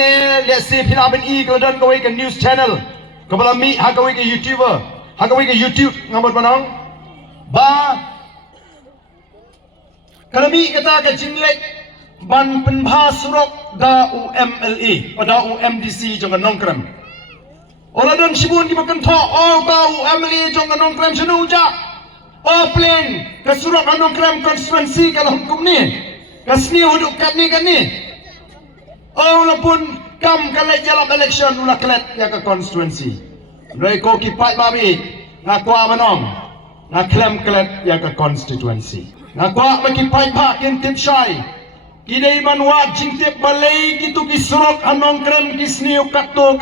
ne let's say philaben e keladon kawai ke news channel kabala mi ha kawai ke youtuber ha kawai ke youtube ngamot manong ba kalami kata ke jinglek ban penbha surok da UMLA pada UMDC jong nongkrem oladon sibun di bakan tho o da UMLA jong nongkrem senu ja o plan ke surok nongkrem constituency kalau hukum ni kasni huduk kat ni kan ni walaupun kam kalek jalan election ulah kelet ya ke constituency Noi ko kipai babi ngakwa manong ngaklem kelet ya ke constituency ngakwa makipai pak yang tip syai kidai manwat jingtip balai gitu kisrok anong krem kisniu kato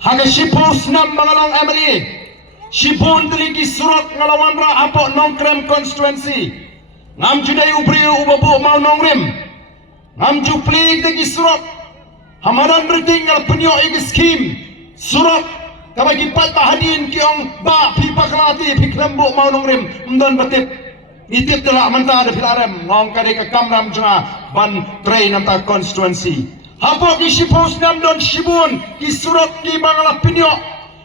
haga shipos nam mangalong emri shipon tali kisrok ngalawan ra apok nong krem constituency ngam judai ubriu ubabu mau nongrem ngam jupli te kisrok hamaran riting ngal penyo ig scheme surok kabay kipat bahadin kiong ba pipa kelati piklembo mau nongrem mdon batip itip telah menta ada filarem ngong kade ke kamram jua ban train nanta constituency hapo ki shipos nam don shibun ki surok ki bangala pinyo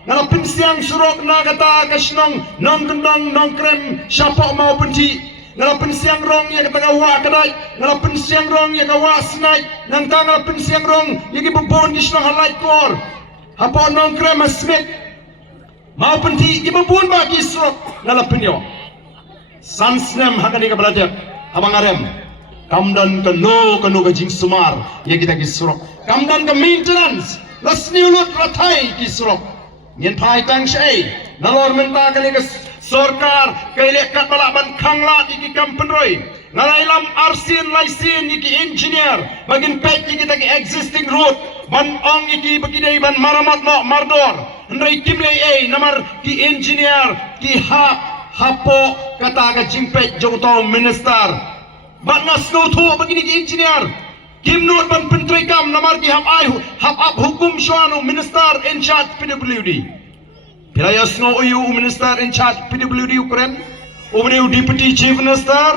ngala pinsiang surok na kata kasnong nong kendang nong krem siapa mau benci ngala pinsiang rong ya kata wa kadai ngala pinsiang rong ya kawa snai nang ta ngala pinsiang rong ya ki bubon ki snong halai kor hapo nong krem smith mau benci ki bubon ba ki surok ngala pinyo sansnem hakani ka belajar habangarem kamdan ke no ke jing sumar ya kita ki surok kamdan ke maintenance lasni ulut ratai ki surok nyen pai tang shei nalor menta kali ke sarkar kaile kat balaban khangla ki kampenroi ngalailam arsin laisin ki engineer bagin pek ki kita ki existing road ban ong ki bagidai ban maramat no mardor ndai kimle namar ki engineer ki hapo kata ka jimpek jogoto minister bat ngasno thu begini ki engineer kimnot ban pentri kam namar ki hap up hukum syanu minister in charge PWD pilayas no uyu minister in charge PWD Ukraine ubriu deputy chief minister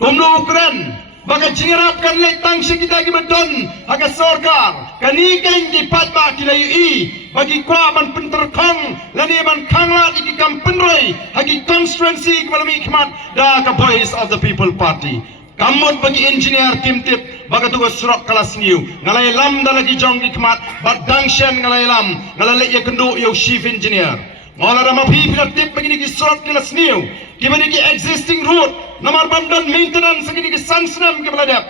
kumno Ukraine baga jingrap kan lek tang kita ki bedon aga sarkar kani kan di patba kilayu i bagi kwa ban penterkong lani ban khangla di kampenroi hagi constituency kmalami khmat da ka voice of the people party kamot bagi engineer tim tip baga tugas surok kelas new ngalai lam dalagi jong di khmat badangshen ngalai lam ngalai ya kendo yo chief engineer ngola rama phi tip bagi ki surok kelas new kibani ki existing road namar bandan maintenance gini ki sansnam ki beladap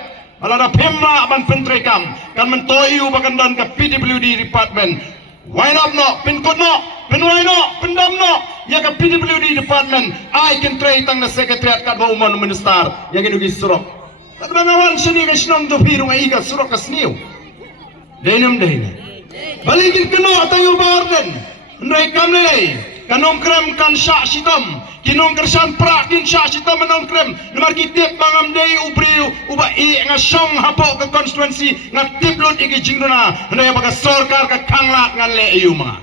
alada pemra ban pentrekam kan mentoyu bagandan ke PWD department why not no pinkot no penway no pendam no ya ke PWD department I can try tang na secretariat kat ba umon minister ya gini ki surok tak bangawan sini ka sinong do pirung ai ka surok ka sniu denem balikin keno atayo barden ndai kamle kanong krem kan syak sitom kinong kersan prak kin syak sitom menong krem nomor kitip bangam dei ubriu uba i ngasong hapo ke constituency ngatip lut iki jingdona ndai baga sarkar ka khanglat ngalle ayu ma